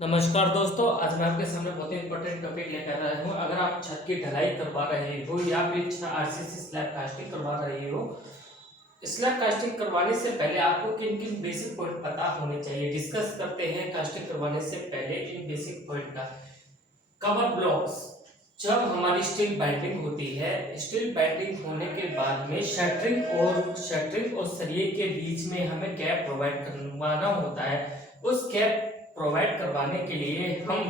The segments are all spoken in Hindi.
नमस्कार दोस्तों, आज मैं आपके सामने बहुत ही इंपॉर्टेंट टॉपिक लेकर आया हूँ। अगर आप छत की ढलाई करवा रहे हो या फिर आरसीसी स्लैब कास्टिंग करवा रहे हो, स्लैब कास्टिंग करवाने से पहले आपको किन किन बेसिक पॉइंट पता होने चाहिए। डिस्कस करते हैं कास्टिंग करवाने से पहले इन बेसिक पॉइंट का। कवर ब्लॉक्स, जब हमारी स्टील बाइंडिंग होती है, स्टील बाइंडिंग होने के बाद में शटरिंग और सरिये के बीच में हमें गैप प्रोवाइड करवाना होता है। उस गैप प्रोवाइड करवाने के लिए हम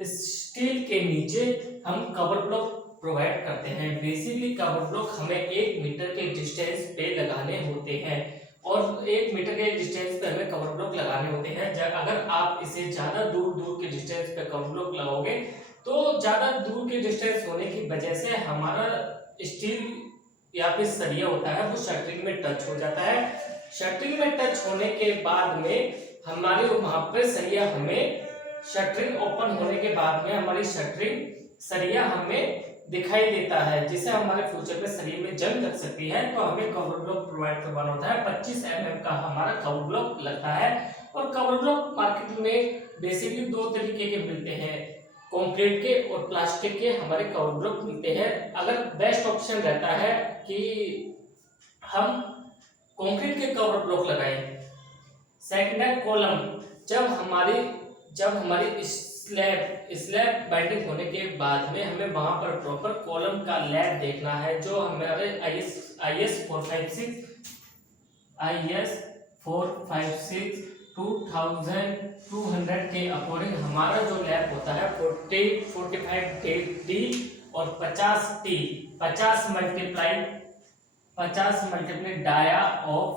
स्टील के नीचे हम कवर ब्लॉक प्रोवाइड करते हैं। बेसिकली कवर ब्लॉक हमें 1 मीटर के डिस्टेंस पे लगाने होते हैं और 1 मीटर के डिस्टेंस पे हमें कवर ब्लॉक लगाने होते हैं। अगर आप इसे ज्यादा दूर दूर के डिस्टेंस पे कवर ब्लॉक लगाओगे तो ज्यादा दूर के डिस्टेंस होने की वजह से हमारा स्टील या फिर सरिया होता है वो शटरिंग में टच हो जाता है। शटरिंग में टच होने के बाद में हमारे वहां पे सरिया हमें शटरिंग ओपन होने के बाद में हमारी शटरिंग सरिया हमें दिखाई देता है, जिससे हमारे फ्यूचर में सरिये में जंग लग सकती है। तो हमें कवर ब्लॉक प्रोवाइड करवाना होता है। 25 mm का हमारा कवर ब्लॉक लगता है। और कवर ब्लॉक मार्केट में बेसिकली 2 तरीके के मिलते हैं, कंक्रीट के और प्लास्टिक के हमारे कवर ब्लॉक मिलते हैं। अगर बेस्ट ऑप्शन रहता है कि हम कंक्रीट के कवर ब्लॉक लगाएं। सेकंड है कॉलम। जब हमारी स्लैब बाइंडिंग होने के बाद में हमें वहां पर प्रॉपर कॉलम का लैब देखना है, जो हमारे आईएस 456 2200 के अकॉर्डिंग हमारा जो लैब होता है 45D और 50T 50 multiply dia of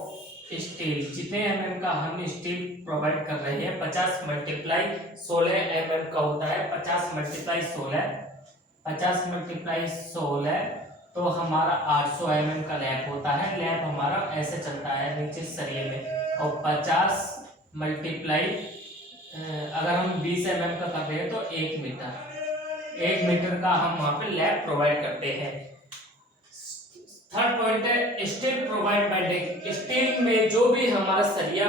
steel. जितने mm का हम स्टील प्रोवाइड कर रहे हैं 50 मल्टीप्लाई 16 mm का होता है। 50 मल्टीप्लाई 16 तो हमारा 800 mm का लैप होता है। लैप हमारा ऐसे चलता है नीचे सरिये में। और 50 मल्टीप्लाई अगर हम 20 mm का कर रहे हैं तो 1 मीटर का हम वहां पे लैप प्रोवाइड करते हैं। थर्ड पॉइंट है स्टील प्रोवाइड बाइंडिंग। स्टील में जो भी हमारा सरिया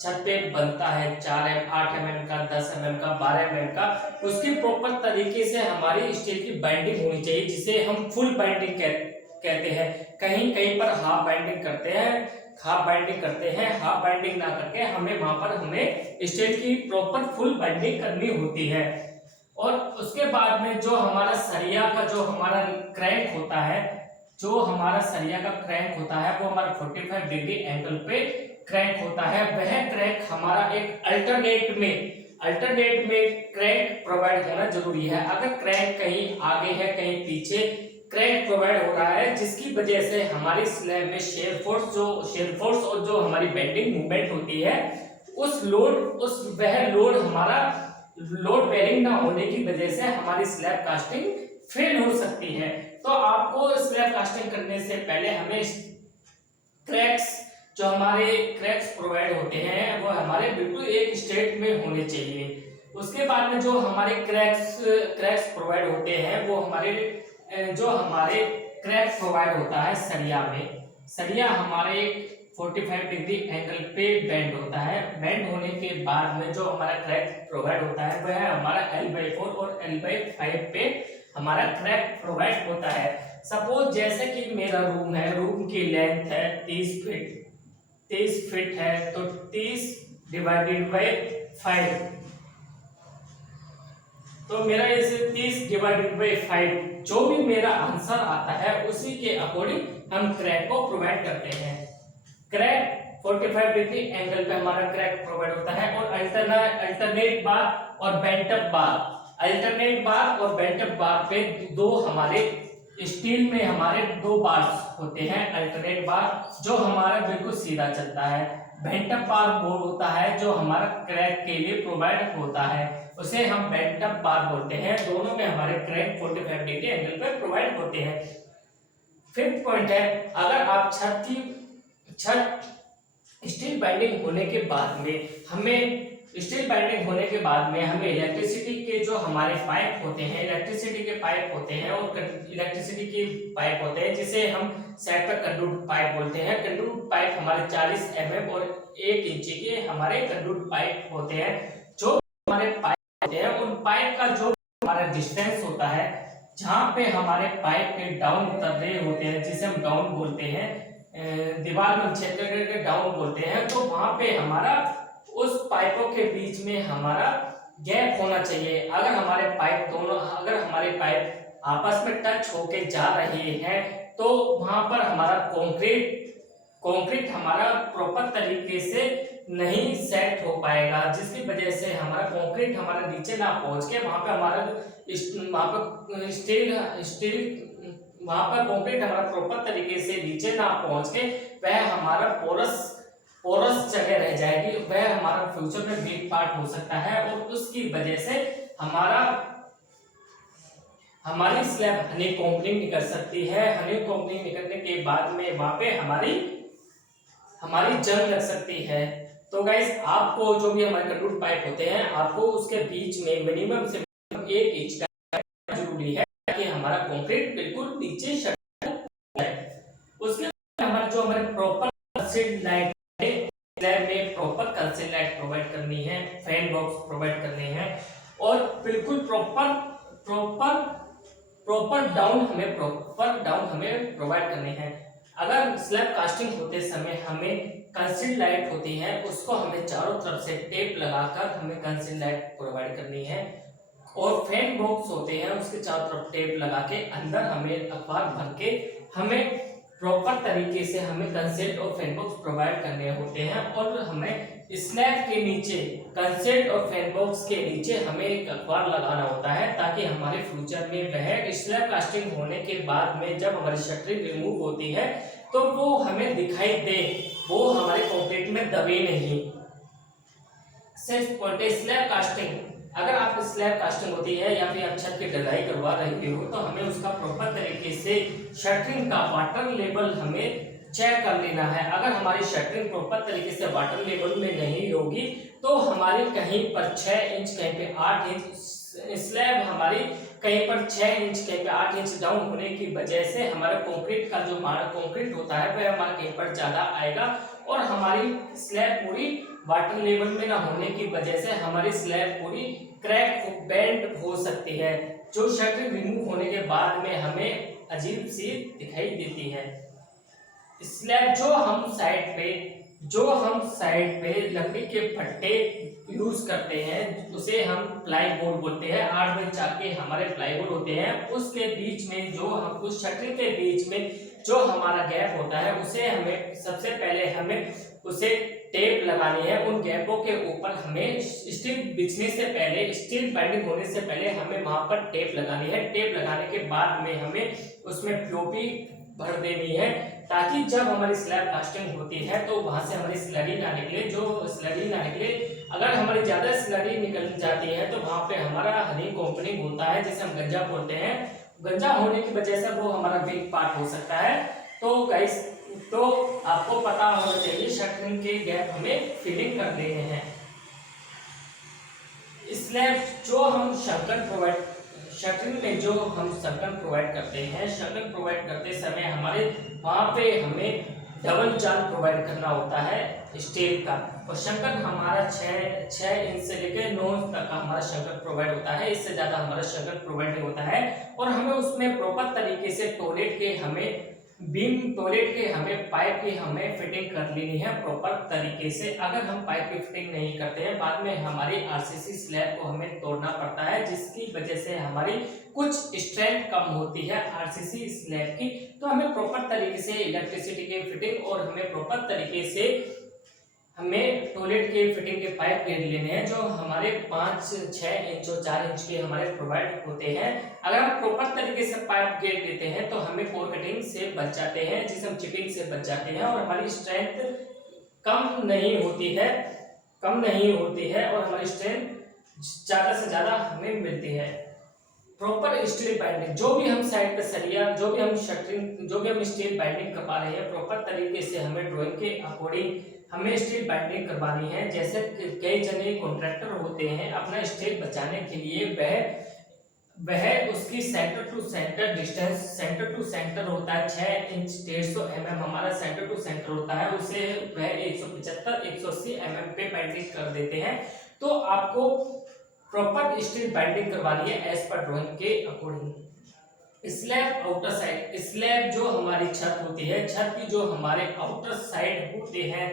छत पे बनता है 8 mm का, 10 mm का, 12 mm का, उसकी प्रॉपर तरीके से हमारी स्टील की बाइंडिंग होनी चाहिए, जिसे हम फुल बाइंडिंग कहते हैं। कहीं कहीं पर हाफ बाइंडिंग करते हैं, हाफ बाइंडिंग ना करके हमें वहां पर स्टील की प्रॉपर फुल बाइंडिंग करनी होती है। और उसके बाद में जो हमारा सरिया का जो हमारा क्रैंक होता है, वो हमारा 45 डिग्री एंगल पे क्रैंक होता है। वह क्रैंक हमारा एक अल्टरनेट में क्रैंक प्रोवाइड होना जरूरी है। अगर क्रैंक कहीं आगे है कहीं पीछे क्रैंक प्रोवाइड हो रहा है, जिसकी वजह से हमारी स्लैब में शेयर फोर्स और जो हमारी बेंडिंग मूवमेंट होती है वह लोड हमारा लोड बेरिंग ना होने की वजह से हमारी स्लैब कास्टिंग फेल हो सकती है। तो आपको स्लैब कास्टिंग करने से पहले हमें जो हमारे क्रैक्स प्रोवाइड होते हैं वो हमारे बिल्कुल एक स्टेट में होने चाहिए। उसके बाद में जो हमारे क्रैक्स प्रोवाइड होते हैं वो हमारे क्रैक प्रोवाइड होता है सरिया हमारे 45 डिग्री एंगल पे बेंड होता है। बेंड होने के बाद में जो हमारा क्रैक प्रोवाइड होता है वह हमारा L/4 और L/5 पे हमारा क्रैक प्रोवाइड होता है। सपोज जैसे कि मेरा रूम है, रूम की लेंथ है 30 फीट है, तो 30 डिवाइडेड बाय 5, तो मेरा इसे 30 डिवाइडेड बाय 5 जो भी मेरा आंसर आता है उसी के अकॉर्डिंग हम क्रैक को प्रोवाइड करते हैं। क्रैक 45 डिग्री एंगल पे हमारा क्रैक प्रोवाइड होता है। और अल्टरनेट बार और बेंट अप बार पे दो हमारे स्टील में हमारे 2 बार्स होते हैं। अल्टरनेट बार जो हमारा बिल्कुल सीधा चलता है, बेंट अप बार बोर्ड होता है जो हमारा क्रैक के लिए प्रोवाइड होता है, उसे हम बेंट अप बार बोलते हैं। दोनों में हमारे क्रैक 45 डिग्री एंगल पे प्रोवाइड होते हैं। फिफ्थ पॉइंट है, अगर आप छत स्टील बाइंडिंग होने के बाद में हमें इलेक्ट्रिसिटी के जो हमारे पाइप होते हैं, और इलेक्ट्रिसिटी के पाइप होते हैं जिसे हम सेट पर कंडक्ट पाइप बोलते हैं। कंडक्ट पाइप हमारे 40 mm और 1 इंच के हमारे कंडक्ट पाइप होते हैं जो हमारे पाइप होते हैं उन पाइप का जो हमारा डिस्टेंस होता है, जहाँ पे हमारे पाइप के डाउन उतर रहे होते हैं, जिसे हम डाउन बोलते हैं, दीवार में छेद करके डाउन बोलते हैं, तो वहां पे हमारा उस पाइपों के बीच में हमारा गैप होना चाहिए। अगर हमारे पाइप आपस में टच होके जा रहे हैं तो वहां पर हमारा कंक्रीट हमारा प्रॉपर तरीके से नहीं सेट हो पाएगा, जिसकी वजह से हमारा कंक्रीट हमारा नीचे ना पहुंच के वहां पे कंक्रीट हमारा प्रॉपर तरीके से नीचे ना पहुंच के वह हमारा पोरस जगह रह जाएगी, वह हमारा फ्यूचर में वीक पार्ट हो सकता है और उसकी वजह से हमारी स्लैब हनीकॉम्बिंग निकल सकती है। हनीकॉम्बिंग निकलने के बाद में वहां पे हमारी जंग लग सकती है। तो गाइस, आपको जो भी हमारे कंडक्ट पाइप होते हैं, आपको उसके बीच में मिनिमम से 1 इंच का जरूरी है कि हमारा कंक्रीट बिल्कुल नीचे सट जाए। उसके बाद हमारे प्रॉपर कंसील्ड लाइट स्लैब में प्रॉपर कंसील्ड लाइट प्रोवाइड करनी है, फैन बॉक्स प्रोवाइड करने हैं और बिल्कुल प्रॉपर डाउन हमें प्रोवाइड करने हैं। अगर स्लैब कास्टिंग होते समय हमें कंसील्ड लाइट होती है, उसको हमें चारों तरफ से टेप लगाकर हमें कंसील्ड लाइट प्रोवाइड करनी है और फैन बॉक्स होते हैं उसके चारों तरफ टेप लगा के अंदर हमें अखबार भर के हमें प्रॉपर तरीके से हमें कंसील्ड और फैन बॉक्स प्रोवाइड करने होते हैं और हमें स्लैब के नीचे कंसील्ड और फैन बॉक्स के नीचे हमें एक अखबार लगाना होता है, ताकि हमारे फ्यूचर में वह स्लैब कास्टिंग होने के बाद में जब हमारी शटरिंग रिमूव होती है तो वो हमें दिखाई दे, वो हमारे कंक्रीट में दबे नहीं। स्लैब कास्टिंग, अगर आप स्लैब कास्टिंग होती है या फिर आप छत की ढलाई करवा रहे हो तो हमें उसका प्रॉपर तरीके से शटरिंग का वाटर लेवल हमें चेक कर लेना है। अगर हमारी शटरिंग प्रॉपर तरीके से वाटर लेवल में नहीं होगी तो हमारी कहीं पर 6 इंच कहीं पे 8 इंच स्लैब हमारी कहीं पर 6 इंच कहीं पे 8 इंच डाउन होने की वजह से हमारा कंक्रीट का जो हमारा कंक्रीट होता है वह हमारा कहीं पर ज्यादा आएगा और हमारी स्लैब पूरी वाटर लेवल में ना होने की वजह से हमारी स्लैब पूरी क्रैक बेंड हो सकती है, जो शटरिंग रिमूव होने के बाद में हमें अजीब सी दिखाई देती है। स्लैब जो हम साइड पे लकड़ी के फट्टे यूज करते हैं, उसे हम प्लाई बोर्ड बोलते हैं। 8 बाई 4 के हमारे प्लाई बोर्ड होते हैं, उसके बीच में जो हम उस शटरिंग के बीच में जो हमारा गैप होता है उसे हमें सबसे पहले उसे टेप लगानी है। उन गैपों के ऊपर हमें स्टील बिछने से पहले, स्टील बाइंडिंग होने से पहले हमें वहां पर टेप लगानी है। टेप लगाने के बाद में हमें उसमें पीओपी भर देनी है, ताकि जब हमारी स्लैब कास्टिंग होती है तो वहां से हमारी स्लरी ना निकले। अगर हमारी ज्यादा स्लरी निकल जाती है तो वहां पे हमारा हनीकॉम्बिंग होता है, जिसे हम गंजा बोलते हैं। गंजा होने की वजह से वो हमारा वीक पार्ट हो सकता है। तो गाइस, तो आपको पता होना चाहिए शटरिंग के गैप हमें फिलिंग कर देने हैं। स्लैब जो हम शटरिंग में जो हम शटरिंग प्रोवाइड करते हैं, शटरिंग प्रोवाइड करते समय हमारे वहां पे हमें डबल जाल प्रोवाइड करना होता है स्टील का, और शंकर हमारा 6 इंच से लेकर 9 इंच तक का हमारा शंकर प्रोवाइड होता है। इससे ज्यादा हमारा शंकर प्रोवाइड नहीं होता है और हमें उसमें प्रॉपर तरीके से टॉयलेट के हमें पाइप की हमें फिटिंग कर लेनी है प्रॉपर तरीके से। अगर हम पाइप की फिटिंग नहीं करते हैं, बाद में हमारी आरसीसी स्लैब को हमें तोड़ना पड़ता है, जिसकी वजह से हमारी कुछ स्ट्रेंथ कम होती है आरसीसी स्लैब की। तो हमें प्रॉपर तरीके से इलेक्ट्रिसिटी की फिटिंग और हमें प्रॉपर तरीके से हमें टॉयलेट के फिटिंग के पाइप गेट लेने हैं, जो हमारे 5, 6 इंच और 4 इंच के हमारे प्रोवाइड होते हैं। अगर हम प्रॉपर तरीके से पाइप गेट देते हैं तो हमें कोर कटिंग से बच जाते हैं, जिसे हम चिपिंग से बच जाते हैं और हमारी स्ट्रेंथ कम नहीं होती है और हमारी स्ट्रेंथ ज्यादा से ज्यादा हमें मिलती है। प्रॉपर स्टील बाइंडिंग, जो भी हम साइड पे सरिया, जो भी हम स्टील बाइंडिंग करवा रहे हैं, प्रॉपर तरीके से हमें ड्राइंग के अकॉर्डिंग हमें स्टील बाइंडिंग करवानी है। जैसे कई जने कॉन्ट्रैक्टर होते हैं, अपना स्टील बचाने के लिए वह उसकी centre to centre distance, centre to centre होता है 6 इंच 150 mm हमारा सेंटर टू सेंटर होता है, उसे वह 175 180 mm पे बाइंडिंग कर देते हैं। तो आपको प्रॉपर स्टील बाइंडिंग करवानी है एज पर ड्राइंग के according. Slab outer side, slab जो हमारी छत होती है, छत की जो हमारे आउटर साइड होते हैं,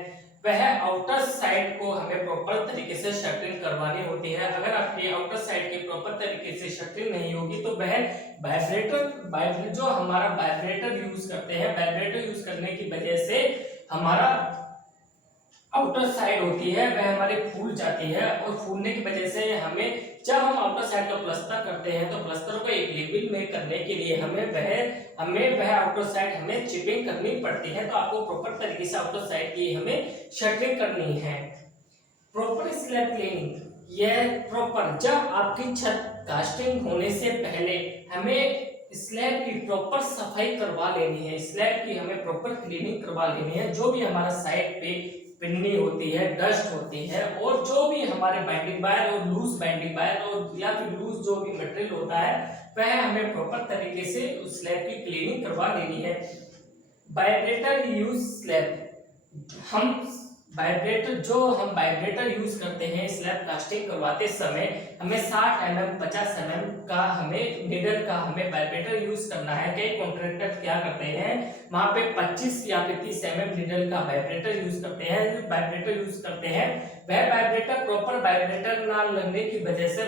वह आउटर साइड को हमें प्रॉपर तरीके से शटरिंग करवानी होती है। अगर आपकी आउटर साइड की प्रॉपर तरीके से शटरिंग नहीं होगी तो वह वाइब्रेटर जो हमारा वाइब्रेटर यूज करते हैं, वाइब्रेटर यूज करने की वजह से हमारा आउटर साइड होती है वह हमारी फूल जाती है, और फूलने की वजह से हमें, जब हम आउटर साइड का प्लास्टर करते हैं तो प्लास्टर को एक लेवल में करने के लिए हमें वह आउटर साइड हमें चिपिंग करनी पड़ती है। तो आपको प्रॉपर तरीके से आउटर साइड की हमें शटरिंग करनी है। प्रॉपर स्लैब क्लीनिंग, यह प्रॉपर जब आपकी छत कास्टिंग होने से पहले हमें स्लैब की प्रॉपर सफाई करवा लेनी है, स्लैब की हमें प्रॉपर क्लीनिंग करवा लेनी है। जो भी हमारा साइड पे पिन्नी होती है, डस्ट होती है, और जो भी हमारे बाइंडिंग वायर और लूज बाइंडिंग वायर और या फिर लूज जो भी मटेरियल होता है वह हमें प्रॉपर तरीके से उस स्लैब की क्लीनिंग करवा लेनी है। वाइब्रेटर यूज स्लैब, हम वाइब्रेटर यूज करते हैं स्लैब कास्टिंग करवाते समय, हमें 60 mm 50 mm का हमें नीडल का हमें वाइब्रेटर यूज करना है। कई कॉन्ट्रैक्टर क्या करते हैं वहां पे 25 या 30 mm नीडल का वाइब्रेटर यूज करते हैं। वाइब्रेटर यूज करते हैं वह वाइब्रेटर प्रॉपर वाइब्रेटर ना लगने की वजह से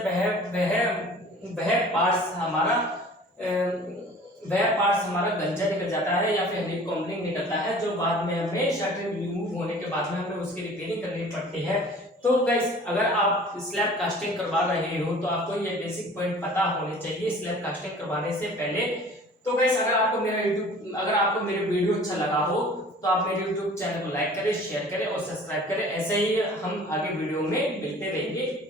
वह पार्ट्स हमारा गंजा निकल जाता है या फिर हनीकॉम्बिंग निकलता है, जो बाद में हमें शटरिंग रिमूव होने के बाद में हमें उसकी रिपेयरिंग करनी पड़ती है। तो गाइस, अगर आप स्लैब कास्टिंग करवा रहे हो तो आपको ये बेसिक पॉइंट पता होने चाहिए स्लैब कास्टिंग करवाने से पहले। तो गाइस, अगर आपको मेरे वीडियो अच्छा लगा हो तो आप मेरे यूट्यूब चैनल को लाइक करें, शेयर करें और सब्सक्राइब करें। ऐसे ही हम आगे वीडियो में मिलते रहेंगे।